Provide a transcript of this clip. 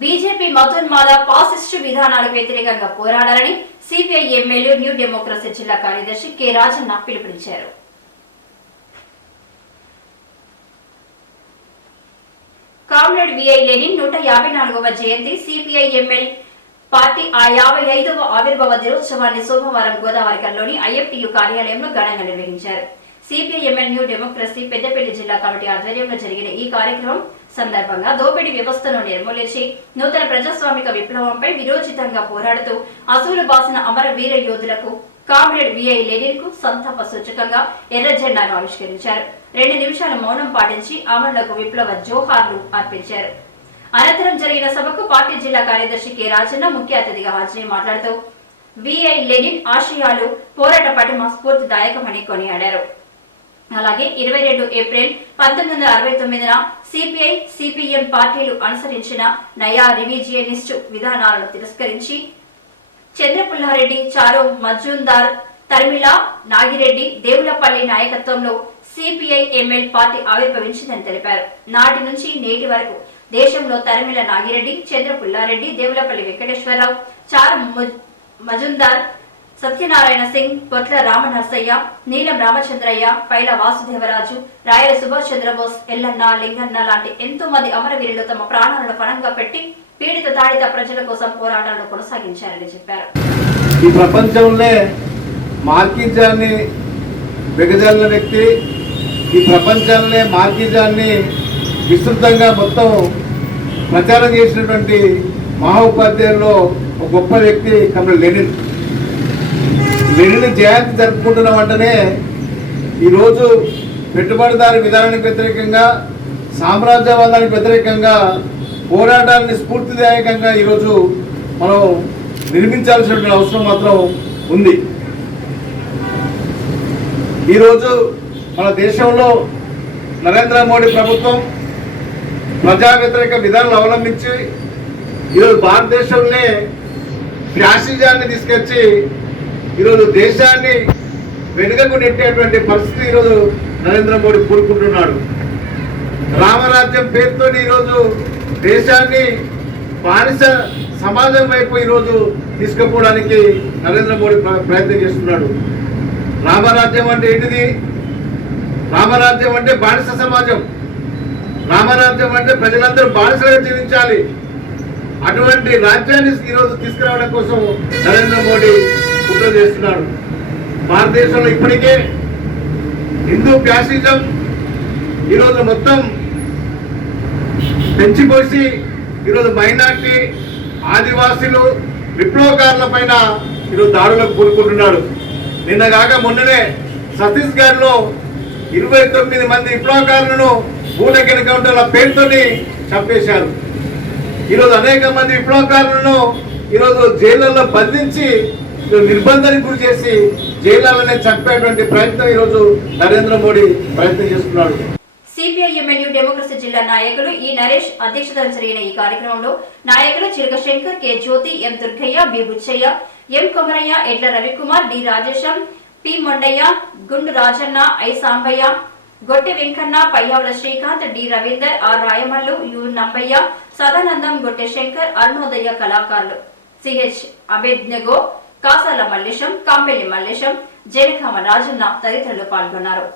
BJP మతోన్మాద fascist విధానాలకు వ్యతిరేకంగా పోరాడాలని సిపిఐ ఎమ్మెల్యే న్యూ డెమోక్రసీ జిల్లా కార్యదర్శి కె రాజన్న పిలుపునిచ్చారు. కామ్రేడ్ విఐ లెనిన్ నూట యాభై నాలుగవ జయంతి సిపిఐ ఎంఎల్ పార్టీ ఆ యాభై ఐదవ ఆవిర్భావ దినోత్సవాన్ని సోమవారం గోదావరికల్లోని ఐఎఫ్టియు కార్యాలయంలో ఘనంగా నిర్వహించారు. సిపిఐఎంఎల్ న్యూ డెమోక్రసీ పెద్దపల్లి జిల్లా కమిటీ ఆధ్వర్యంలో జరిగిన ఈ కార్యక్రమం సందర్భంగా దోపిడీ వ్యవస్థను నిర్మూలించి నూతన ప్రజాస్వామిక విప్లవంపై విరోచితంగా పోరాడుతూ అసూలు బాసిన అమర వీర యోధులకు కామ్రేడ్ విఐ లెనిన్కు సంతాప సూచకంగా ఎర్ర జెండాను ఆవిష్కరించారు. రెండు నిమిషాల మౌనం పాటించి అమరులకు విప్లవ జోహార్లు అర్పించారు. అనంతరం జరిగిన సభకు పార్టీ జిల్లా కార్యదర్శి కె రాజన్న ముఖ్య అతిథిగా హాజరై మాట్లాడుతూ విఐ లెనిన్ ఆశయాలు పోరాట పటిమ స్ఫూర్తిదాయకమని కొనియాడారు. అలాగే ఇరవై రెండు ఏప్రిల్ పంతొమ్మిది వందల అరవై తొమ్మిదిన సిపిఐ సిపిఎం పార్టీలు అనుసరించిన నయా రివిజియనిస్టు విధానాలను తిరస్కరించి చంద్రపుల్లారెడ్డి చారో మజుందార్ తర్మిళ నాగిరెడ్డి దేవులపల్లి నాయకత్వంలో సిపిఐ ఎంఎల్ పార్టీ ఆవిర్భవించిందని తెలిపారు. నాటి నుంచి నేటి వరకు దేశంలో తరిమిల నాగిరెడ్డి చంద్రపుల్లారెడ్డి దేవులపల్లి వెంకటేశ్వరరావు చారు మజుందార్ సత్యనారాయణ సింగ్ పొట్ల రామనర్సయ్య నీలం రామచంద్రయ్య పైల వాసుదేవరాజు రాయల సుభాష్ చంద్రబోస్ ఎల్లన్న లింగన్న లాంటి ఎంతో మంది అమరవీరులు తమ ప్రాణాలను పణంగా పెట్టి పీడిత తాడిత ప్రజల కోసం పోరాటాలను కొనసాగించారని చెప్పారు. ఈ ప్రపంచంలో మార్కిజాన్ని వెగజల్లిన వ్యక్తి ఈ ప్రపంచంలో మార్కిజాన్ని విస్తృతంగా మొత్తం ప్రచారం చేసినటువంటి మహా ఉపాధ్యాయుల్లో ఒక గొప్ప వ్యక్తి కమల లెనిన్. లెనిన్ జయంతి జరుపుకుంటున్న వెంటనే ఈరోజు పెట్టుబడిదారి విధానానికి వ్యతిరేకంగా సామ్రాజ్యవాదానికి వ్యతిరేకంగా పోరాటాన్ని స్ఫూర్తిదాయకంగా ఈరోజు మనం నిర్మించాల్సినటువంటి అవసరం మాత్రం ఉంది. ఈరోజు మన దేశంలో నరేంద్ర మోడీ ప్రభుత్వం ప్రజా వ్యతిరేక విధానాలు అవలంబించి ఈరోజు భారతదేశంలో ఫ్యాసిజాన్ని తీసుకొచ్చి ఈరోజు దేశాన్ని వెనుకకు నెట్టేటువంటి పరిస్థితి ఈరోజు నరేంద్ర మోడీ కోరుకుంటున్నాడు. రామరాజ్యం పేరుతో ఈరోజు దేశాన్ని బానిస సమాజం వైపు ఈరోజు తీసుకుపోవడానికి నరేంద్ర మోడీ ప్ర- ప్రయత్నం చేస్తున్నాడు. రామరాజ్యం అంటే ఏంటిది? రామరాజ్యం అంటే బానిస సమాజం. రామరాజ్యం అంటే ప్రజలందరూ బానిసలుగా జీవించాలి. అటువంటి రాజ్యాన్ని ఈరోజు తీసుకురావడం కోసం నరేంద్ర మోడీ కుట్ర చేస్తున్నాడు. భారతదేశంలో ఇప్పటికే హిందూ ప్యాసిజం ఈరోజు మొత్తం పెంచిపోసి ఈరోజు మైనార్టీ ఆదివాసీలు విప్లవకారుల పైన ఈరోజు దాడులకు కూరుకుంటున్నాడు నిన్న కాక మొన్ననే ఛత్తీస్గఢ్లో ఇరవై తొమ్మిది మంది విప్లవకారులను భూనెక్ ఎన్కౌంటర్ల పేరుతోని చంపేశారు. ఈరోజు అనేక మంది విప్లవకారులను ఈరోజు జైళ్ళల్లో బంధించి నిర్బంధానికి గురి చేసి జైలాలనే చంపేటువంటి ప్రయత్నం ఈరోజు నరేంద్ర మోడీ ప్రయత్నం చేస్తున్నాడు. సిపిఐ ఎమ్మెల్యే డెమోక్రసీ జిల్లా నాయకులు ఈ నరేష్ అధ్యక్షతన జరిగిన ఈ కార్యక్రమంలో నాయకులు Chilaka Shankar K Jyothi M Durgaiah B Buchaiah M Komaraiah Edla Ravikumar D Rajesham P Mondaiah Gundu Rajanna I Sambaiah Gotte Venkanna Payyavula Srikanth D Ravinder R Rayamallu U Nambaiah Sadanandam Gotte Shankar Arunodaya కళాకారులు. CH అభిజ్ఞగో కాసాల మల్లేశం కాంపెల్లి మల్లేశం జనకామ రాజన్న తదితరులు పాల్గొన్నారు.